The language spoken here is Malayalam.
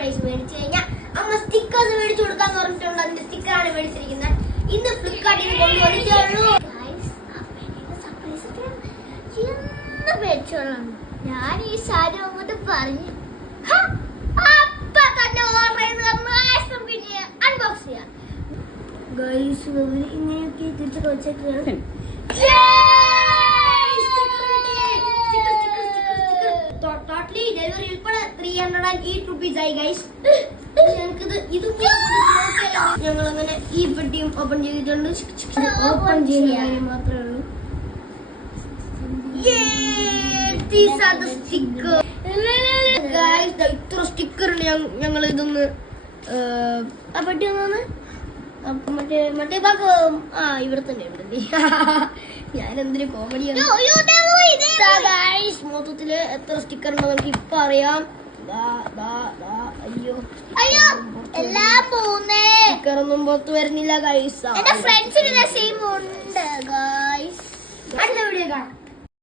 സർപ്രൈസ് മേടിച്ചു കഴിഞ്ഞാൽ അമ്മ സ്റ്റിക്കേഴ്സ് മേടിച്ചു കൊടുക്കാന്ന് പറഞ്ഞിട്ടുണ്ട്. അതിന്റെ സ്റ്റിക്കറാണ് മേടിച്ചിരിക്കുന്നത്. ഇന്ന് ഫ്ലിപ്കാർട്ടിൽ കൊണ്ടുവന്നിട്ടുള്ളൂ. ഞാൻ ഈ സാരി അങ്ങോട്ട് പറഞ്ഞു അപ്പൊ തന്നെ ഓർഡർ ചെയ്ത് അൺബോക്സ് ചെയ്യാം. ഇങ്ങനെയൊക്കെ തിരിച്ചു വെച്ചേക്കാണ്. ടോട്ടലി ഡെലിവറി ഉൾപ്പെടെ 308 rupees ആയി ഗൈസ്. ഞങ്ങൾക്കിത് ഞങ്ങളങ്ങനെ ഈ പെട്ടിയും ഓപ്പൺ ചെയ്തിട്ടുണ്ട്. ഓപ്പൺ ചെയ്യുന്ന കാര്യം മാത്രമേ ഉള്ളൂ. ഇത്ര സ്റ്റിക്കറുണ്ട്. ഞങ്ങൾ ഇതൊന്ന് ആ പെട്ടി ഒന്നാണ് മറ്റേ ഭാഗം ഇവിടെ തന്നെ ഉണ്ട്. ഞാൻ എന്തൊരു കോമഡിയാണ്. മൊത്തത്തില് എത്ര സ്റ്റിക്കർ ഉണ്ടോ നമുക്ക് ഇപ്പൊ അറിയാം. അയ്യോ സ്റ്റിക്കറൊന്നും പുറത്ത് വരുന്നില്ല ഗൈസ്.